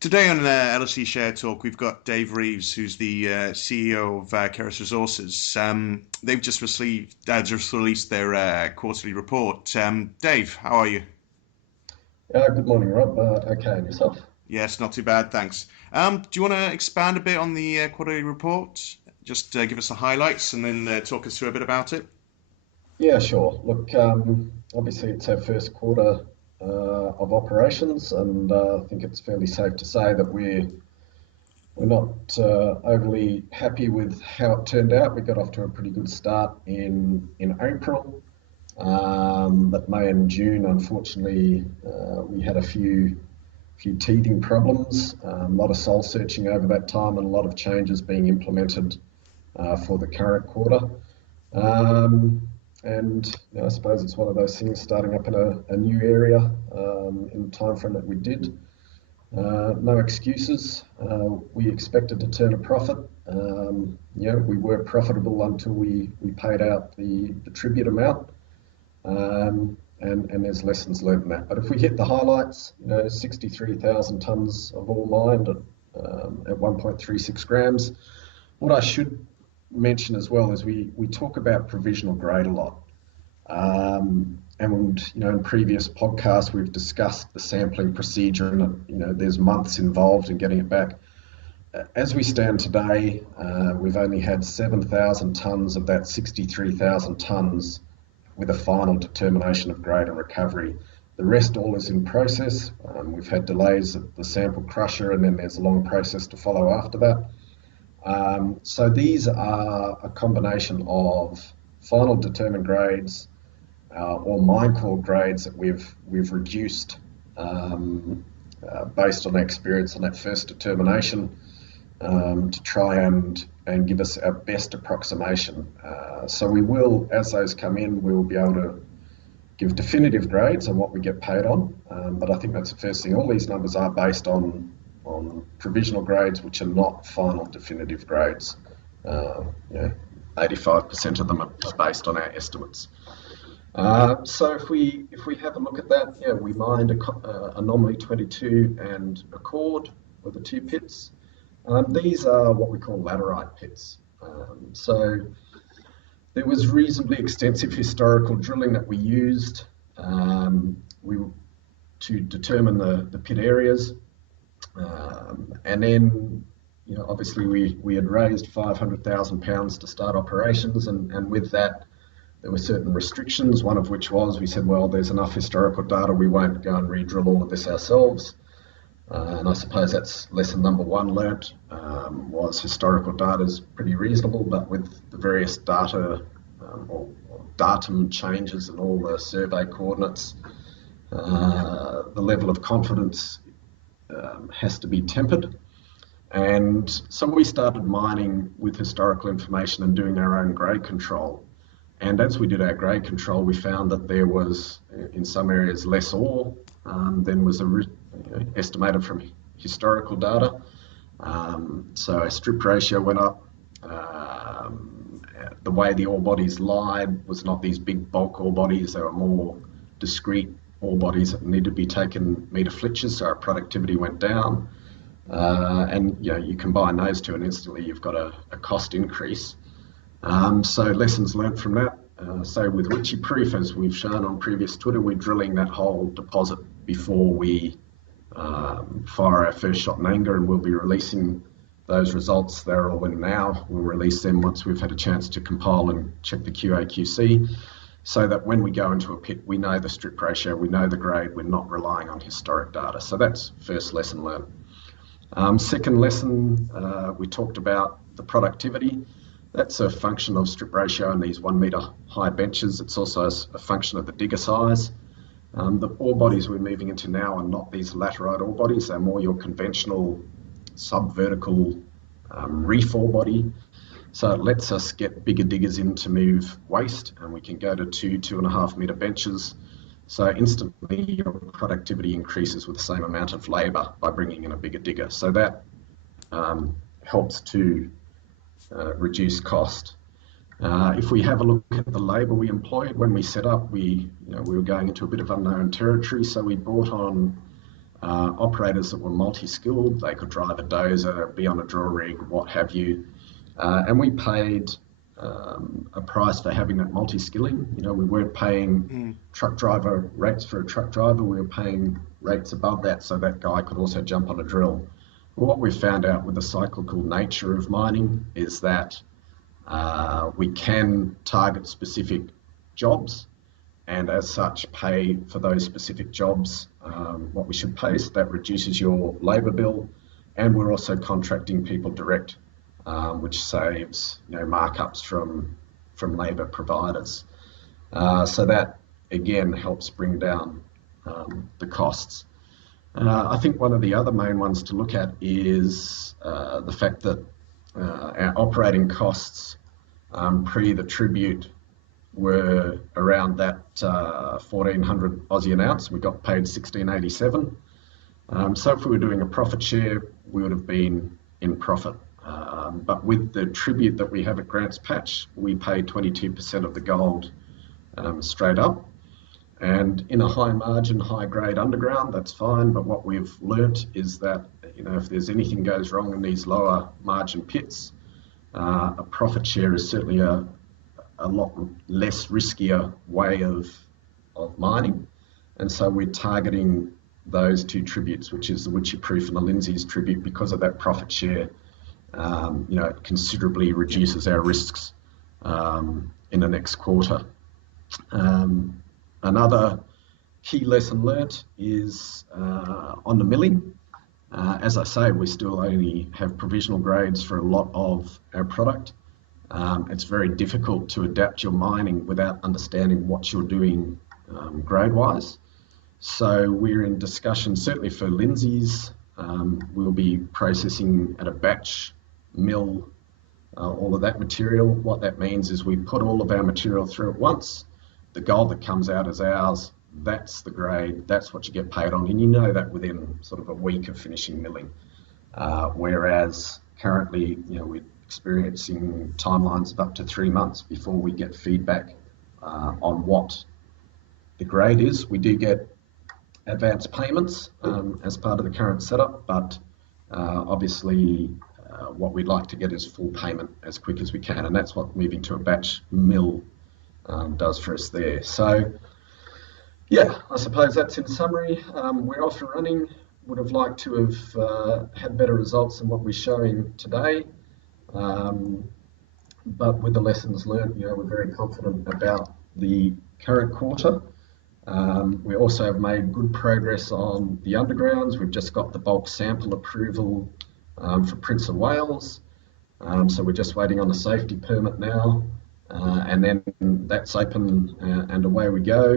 Today on LSE Share Talk, we've got Dave Reeves, who's the CEO of Keras Resources. They've just released their quarterly report. Dave, how are you? Good morning, Rob. Okay, and yourself? Yes, not too bad, thanks. Do you want to expand a bit on the quarterly report? Just give us the highlights and then talk us through a bit about it. Yeah, sure. Look, obviously it's our first quarter of operations, and I think it's fairly safe to say that we're not overly happy with how it turned out. We got off to a pretty good start in April, but May and June, unfortunately, we had a few teething problems. A lot of soul searching over that time, and a lot of changes being implemented for the current quarter. Um, I suppose it's one of those things starting up in a new area in the time frame that we did. No excuses. We expected to turn a profit. We were profitable until we paid out the tribute amount. And there's lessons learned in that. But if we hit the highlights, 63,000 tonnes of ore mined at 1.36 grams. What I should mention as well is we talk about provisional grade a lot. And in previous podcasts we've discussed the sampling procedure, and there's months involved in getting it back. As we stand today, we've only had 7,000 tonnes of that 63,000 tonnes with a final determination of grade and recovery. The rest all is in process. We've had delays at the sample crusher, and then there's a long process to follow after that. So these are a combination of final determined grades or mine core grades that we've reduced based on experience on that first determination, to try and give us our best approximation. So we will, as those come in, we will be able to give definitive grades on what we get paid on. But I think that's the first thing. All these numbers are based on provisional grades, which are not final definitive grades. 85% of them are based on our estimates. So if we have a look at that, we mined Anomaly 22 and Accord were the two pits. These are what we call laterite pits. So there was reasonably extensive historical drilling that we used to determine the pit areas. And then, obviously we had raised £500,000 to start operations, and with that, there were certain restrictions, one of which was we said, well, there's enough historical data, we won't go and re-drill all of this ourselves. And I suppose that's lesson number one learnt, was historical data is pretty reasonable, but with the various data or datum changes and all the survey coordinates, the level of confidence has to be tempered. And so we started mining with historical information and doing our own grade control. And as we did our grade control, we found that there was, in some areas, less ore than was estimated from historical data. So our strip ratio went up. The way the ore bodies lied was not these big bulk ore bodies. They were more discrete ore bodies that needed to be taken meter flitches, so our productivity went down. And you combine those two and instantly you've got a cost increase. So lessons learnt from that. So with Richie Proof, as we've shown on previous Twitter, we're drilling that whole deposit before we fire our first shot in anger, and we'll be releasing those results. They're all in now. We'll release them once we've had a chance to compile and check the QA/QC, so that when we go into a pit, we know the strip ratio, we know the grade, we're not relying on historic data. So that's first lesson learned. Second lesson, we talked about the productivity. That's a function of strip ratio and these 1 metre high benches. It's also a function of the digger size. The ore bodies we're moving into now are not these laterite ore bodies. They're more your conventional subvertical reef ore body. So it lets us get bigger diggers in to move waste, and we can go to 2.5 metre benches. So instantly your productivity increases with the same amount of labour by bringing in a bigger digger. So that helps to reduce cost. If we have a look at the labour we employed when we set up, we were going into a bit of unknown territory, so we brought on operators that were multi-skilled. They could drive a dozer, be on a drill rig, what have you. And we paid a price for having that multi-skilling. You know, we weren't paying Mm. truck driver rates for a truck driver. We were paying rates above that so that guy could also jump on a drill. Well, what we found out with the cyclical nature of mining is that we can target specific jobs and as such pay for those specific jobs what we should pay. So that reduces your labour bill, and we're also contracting people direct, which saves markups from labour providers. So that again helps bring down the costs. I think one of the other main ones to look at is the fact that our operating costs pre the tribute were around that 1400 Aussie an ounce. We got paid 1687. So if we were doing a profit share, we would have been in profit. But with the tribute that we have at Grants Patch, we pay 22% of the gold straight up. And in a high margin, high grade underground, that's fine. But what we've learnt is that, if there's anything goes wrong in these lower margin pits, a profit share is certainly a lot less riskier way of mining. And so we're targeting those two tributes, which is the Witchy Proof and the Lindsay's tribute, because of that profit share. It considerably reduces our risks in the next quarter. Another key lesson learnt is on the milling. As I say, we still only have provisional grades for a lot of our product. It's very difficult to adapt your mining without understanding what you're doing grade-wise. So we're in discussion, certainly for Lindsay's. We'll be processing at a batch mill all of that material. What that means is we put all of our material through at once. The gold that comes out is ours. That's the grade. That's what you get paid on. And you know that within sort of a week of finishing milling. Whereas currently, we're experiencing timelines of up to 3 months before we get feedback on what the grade is. We do get advance payments as part of the current setup, but obviously what we'd like to get is full payment as quick as we can, and that's what moving to a batch mill does for us there. So yeah, I suppose that's in summary. We're off and running. Would have liked to have had better results than what we're showing today. But with the lessons learned, we're very confident about the current quarter. We also have made good progress on the undergrounds. We've just got the bulk sample approval for Prince of Wales. So we're just waiting on a safety permit now. And then that's open and away we go.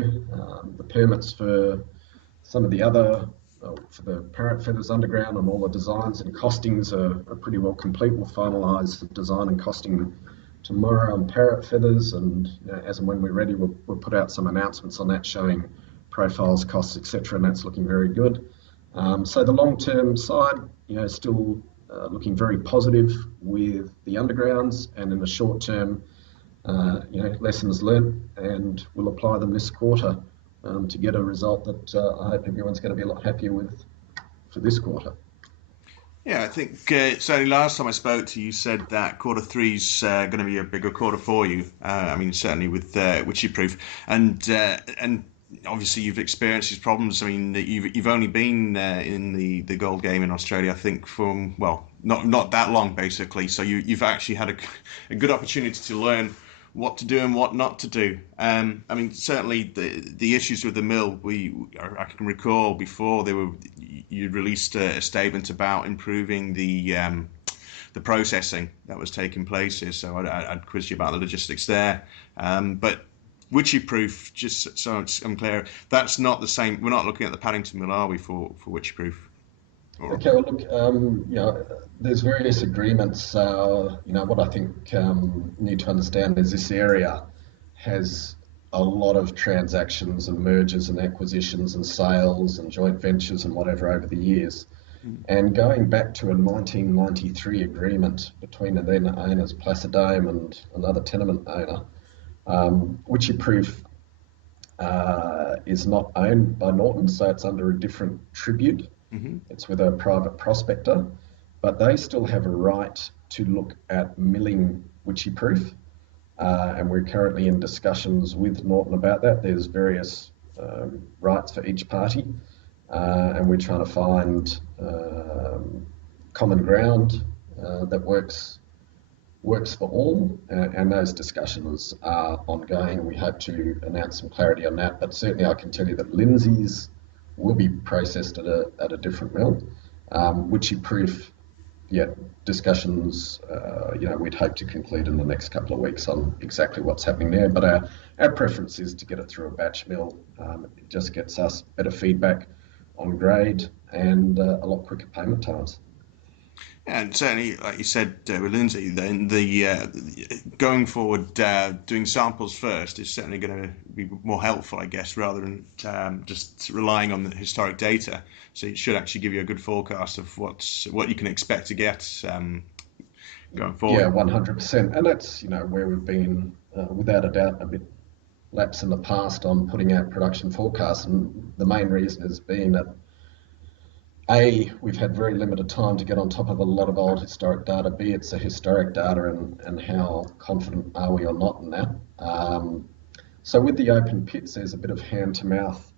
The permits for some of the other, for the Parrot Feathers underground and all the designs and costings are pretty well complete. We'll finalise the design and costing tomorrow on Parrot Feathers, and as and when we're ready, we'll put out some announcements on that showing profiles, costs, etc., and that's looking very good. So the long-term side, still looking very positive with the undergrounds, and in the short term, lessons learned, and we'll apply them this quarter to get a result that I hope everyone's going to be a lot happier with for this quarter. Yeah, I think certainly last time I spoke to you, you said that quarter three's going to be a bigger quarter for you. I mean, certainly with Witchy Proof, and obviously you've experienced these problems. I mean, you've only been in the gold game in Australia, I think, from not that long basically. So you've actually had a good opportunity to learn what to do and what not to do. I mean, certainly the issues with the mill, I can recall before you released a statement about improving the processing that was taking place here. So I'd quiz you about the logistics there. But Witchy Proof, just so I'm clear, that's not the same. We're not looking at the Paddington mill, are we, for Witchy Proof? Okay, well, look, there's various agreements. What I think need to understand is this area has a lot of transactions and mergers and acquisitions and sales and joint ventures and whatever over the years. And going back to a 1993 agreement between the then owners, Placidome and another tenement owner, Witchy Proof is not owned by Norton, so it's under a different tribute. Hmm. It's with a private prospector, but they still have a right to look at milling witchy proof. And we're currently in discussions with Norton about that. There's various rights for each party, and we're trying to find common ground that works for all, and those discussions are ongoing, and we hope to announce some clarity on that. But certainly I can tell you that Lindsay's will be processed at a different mill. Witchy proof, yeah, discussions, we'd hope to conclude in the next couple of weeks on exactly what's happening there. But our preference is to get it through a batch mill. It just gets us better feedback on grade and a lot quicker payment times. Yeah, and certainly, like you said with Lindsay, then the going forward, doing samples first is certainly going to be more helpful, I guess, rather than just relying on the historic data. So it should actually give you a good forecast of what you can expect to get going Yeah, forward. 100%. And that's, where we've been, without a doubt, a bit lapse in the past on putting out production forecasts. And the main reason has been that we've had very limited time to get on top of a lot of old historic data. B, it's a historic data, and how confident are we or not in that. So with the open pits, there's a bit of hand to mouth.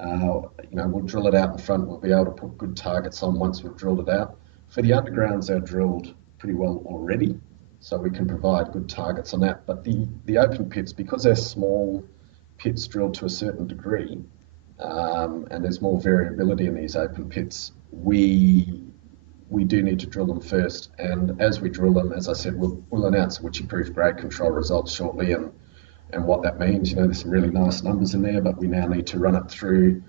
We'll drill it out in front. We'll be able to put good targets on once we've drilled it out. For the undergrounds, they're drilled pretty well already, so we can provide good targets on that. But the open pits, because they're small pits drilled to a certain degree, and there's more variability in these open pits, we do need to drill them first. And as we drill them, as I said, we'll announce witchy proof grade control results shortly, and what that means. There's some really nice numbers in there, but we now need to run it through,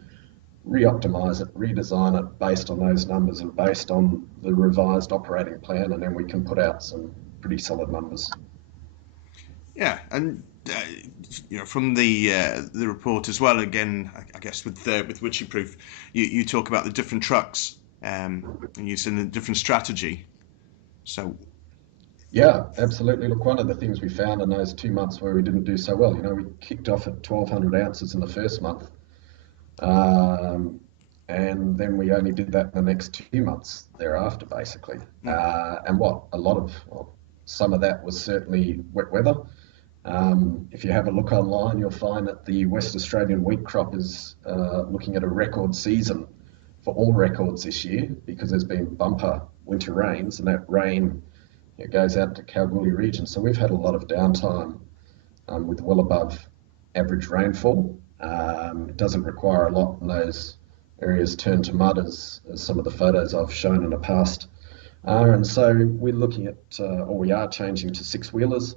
re-optimize it, redesign it based on those numbers and based on the revised operating plan, and then we can put out some pretty solid numbers. Yeah, and from the report as well. Again, I guess with Witchy Proof, you talk about the different trucks and using a different strategy. So Yeah, absolutely. Look, one of the things we found in those 2 months where we didn't do so well, we kicked off at 1,200 ounces in the first month, um, and then we only did that in the next 2 months thereafter, basically. mm, And well, some of that was certainly wet weather. If you have a look online, you'll find that the West Australian wheat crop is looking at a record season for all records this year, because there's been bumper winter rains, and that rain, it goes out to Kalgoorlie region. So we've had a lot of downtime with well above average rainfall. It doesn't require a lot, and those areas turn to mud, as some of the photos I've shown in the past are. And so we're looking at, or we are changing to six-wheelers.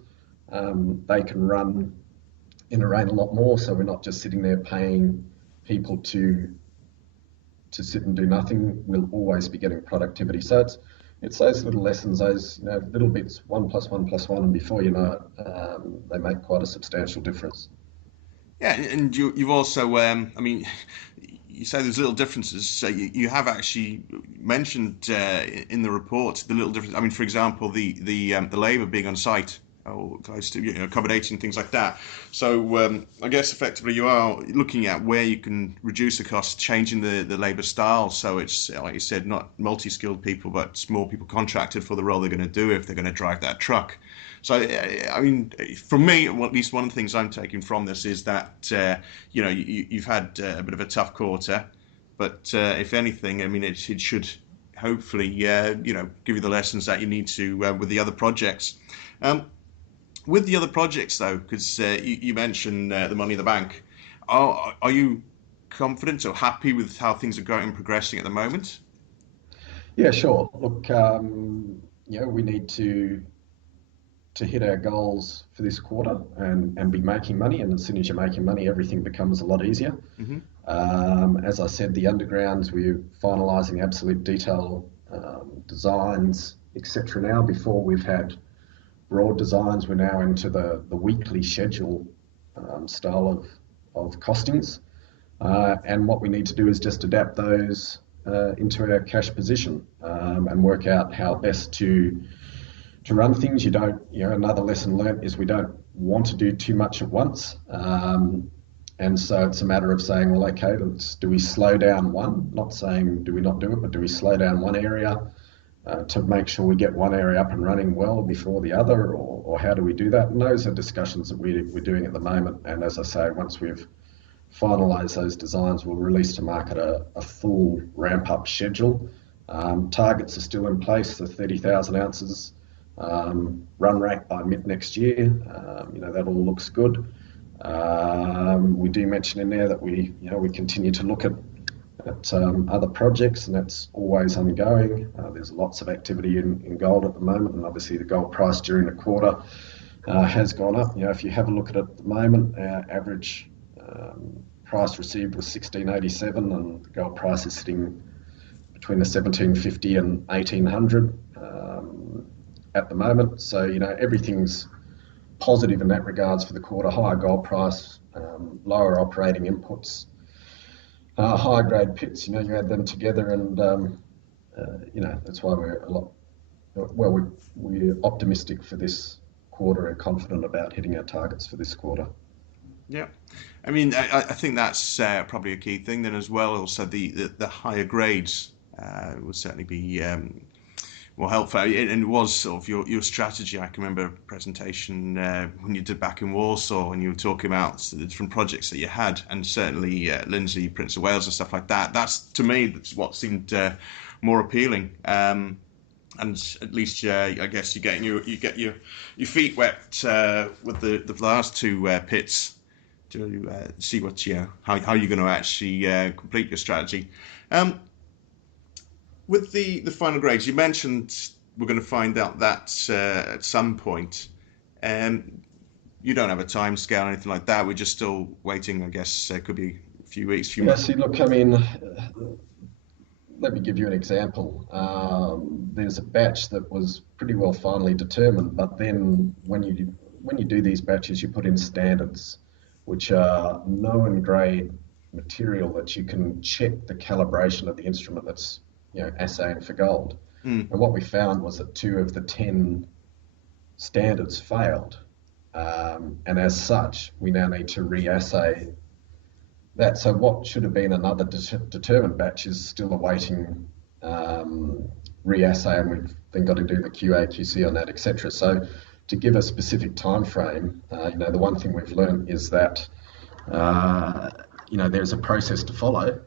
They can run in the rain a lot more, so we're not just sitting there paying people to sit and do nothing. We'll always be getting productivity. So it's those little lessons, those little bits, 1 + 1 + 1, and before you know it, they make quite a substantial difference. yeah, and you've also, I mean, you say there's little differences. So you have actually mentioned in the report the little difference. I mean, for example, the labour being on site or close to accommodating things like that. So I guess effectively you are looking at where you can reduce the cost, changing the labour style. So it's like you said, not multi-skilled people, but more people contracted for the role they're going to do if they're going to drive that truck. So I mean, for me, well, at least one of the things I'm taking from this is that you've had a bit of a tough quarter, but if anything, I mean, it should hopefully give you the lessons that you need to with the other projects. Um, with the other projects, though, because you mentioned the money in the bank, are you confident or happy with how things are going and progressing at the moment? Yeah, sure. Look, we need to hit our goals for this quarter and be making money. And as soon as you're making money, everything becomes a lot easier. Hmm. As I said, the undergrounds, we're finalising absolute detail designs, etc. now. Before we've had broad designs, we're now into the weekly schedule style of costings. And what we need to do is just adapt those into our cash position, and work out how best to run things. Another lesson learnt is we don't want to do too much at once. And so it's a matter of saying, well, okay, do we slow down one? Not saying do we not do it, but do we slow down one area to make sure we get one area up and running well before the other, or how do we do that? And those are discussions that we're doing at the moment. And as I say, once we've finalised those designs, we'll release to market a full ramp-up schedule. Targets are still in place, the 30,000 ounces run rate by mid next year. That all looks good. We do mention in there that we continue to look at other projects, and that's always ongoing. There's lots of activity in gold at the moment, and obviously the gold price during the quarter has gone up. If you have a look at it at the moment, our average price received was 1687, and the gold price is sitting between the 1750 and 1800 at the moment. So everything's positive in that regards for the quarter. Higher gold price, lower operating inputs, higher grade pits. You add them together, and that's why we're optimistic for this quarter and confident about hitting our targets for this quarter. Yeah, I mean, I think that's probably a key thing then as well. Also, the higher grades will certainly be more helpful. And it was sort of your strategy. I can remember a presentation when you did back in Warsaw, and you were talking about the different projects that you had, and certainly Lindsay, Prince of Wales, and stuff like that. That's, to me, that's what seemed more appealing. And at least, I guess you get your feet wet with the last two pits to see what how you're going to actually complete your strategy. With the final grades, you mentioned we're going to find out that at some point. You don't have a time scale or anything like that. We're just still waiting. I guess it could be a few weeks, few months. See, look, I mean, let me give you an example. There's a batch that was pretty well finally determined, but then when you do these batches, you put in standards, which are known grade material that you can check the calibration of the instrument that's assaying for gold. And what we found was that 2 of the 10 standards failed, and as such, we now need to re-assay that. So what should have been another determined batch is still awaiting re-assay, and we've then got to do the QA, QC on that, etc. So to give a specific time frame, the one thing we've learned is that there's a process to follow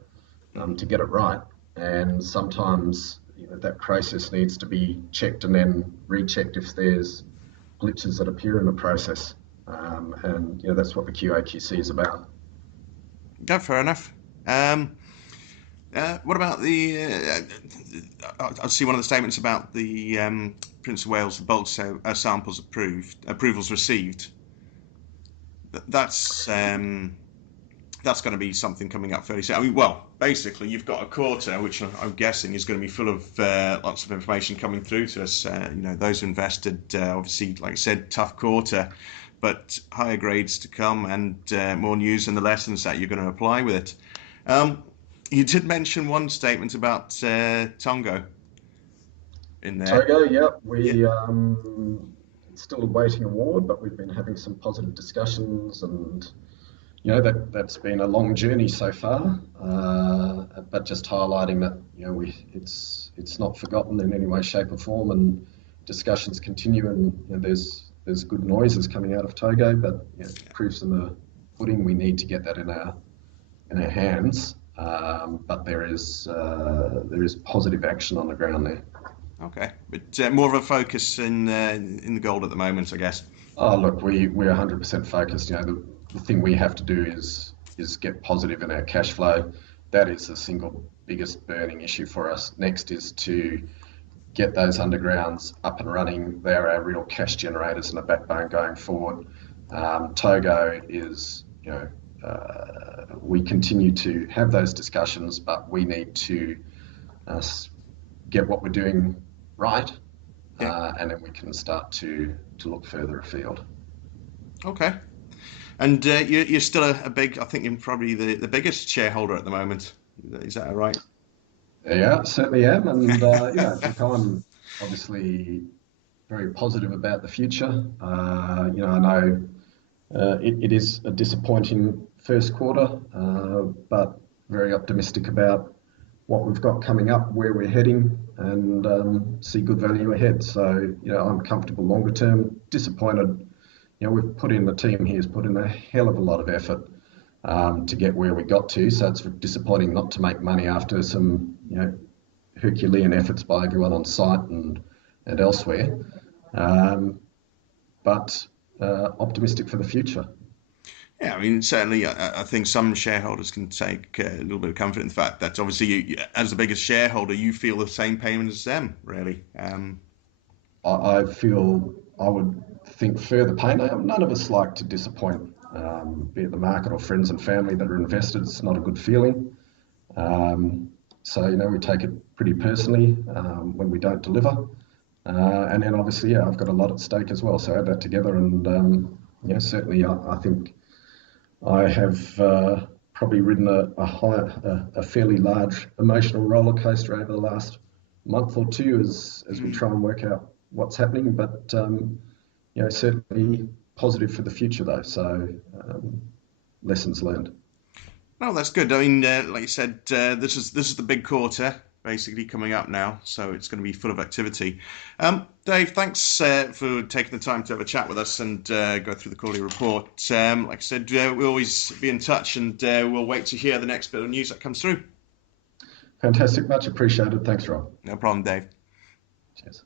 to get it right, and sometimes that process needs to be checked and then rechecked if there's glitches that appear in the process, and that's what the QA, QC is about. Yeah, fair enough. What about the? I see one of the statements about the Prince of Wales, the bulk samples approvals received. That's going to be something coming up fairly soon. I mean, well, basically, you've got a quarter, which I'm guessing is going to be full of lots of information coming through to us. Those invested, obviously, like I said, tough quarter, but higher grades to come, and more news and the lessons that you're going to apply with it. You did mention one statement about Tongo in there. Togo, yeah, we still awaiting award, but we've been having some positive discussions, and that's been a long journey so far. But just highlighting that it's not forgotten in any way, shape, or form, and discussions continue, and there's good noises coming out of Togo, but proofs in the pudding. We need to get that in our hands. But there is positive action on the ground there. Okay, but more of a focus in the gold at the moment, I guess. Oh, look, we're 100% focused. The thing we have to do is get positive in our cash flow. That is the single biggest burning issue for us. Next is to get those undergrounds up and running. They're our real cash generators and the backbone going forward. Togo is, we continue to have those discussions, but we need to get what we're doing right, and then we can start to look further afield. Okay. And you're still a big, I think you're probably the biggest shareholder at the moment. Is that right? Yeah, certainly am. And, look, I'm obviously very positive about the future. I know it is a disappointing first quarter, but very optimistic about what we've got coming up, where we're heading, and see good value ahead. So, I'm comfortable longer term. Disappointed, the team here has put in a hell of a lot of effort to get where we got to. So it's disappointing not to make money after some, Herculean efforts by everyone on site and elsewhere. Um, but optimistic for the future. Yeah, I mean, certainly, I think some shareholders can take a little bit of comfort in the fact that obviously, as the biggest shareholder, you feel the same pain as them, really. I feel I would think further pain. None of us like to disappoint, be it the market or friends and family that are invested. It's not a good feeling. Um, so, we take it pretty personally when we don't deliver. And then obviously, yeah, I've got a lot at stake as well. So add that together, and certainly, I think I have probably ridden a fairly large emotional roller coaster over the last month or two as we Mm. try and work out what's happening. But certainly positive for the future though. So lessons learned. No, that's good. I mean, like you said, this is the big quarter basically coming up now, so it's going to be full of activity. Dave, thanks for taking the time to have a chat with us and go through the quarterly report. Like I said, we'll always be in touch, and we'll wait to hear the next bit of news that comes through. Fantastic, much appreciated. Thanks, Rob. No problem, Dave. Cheers.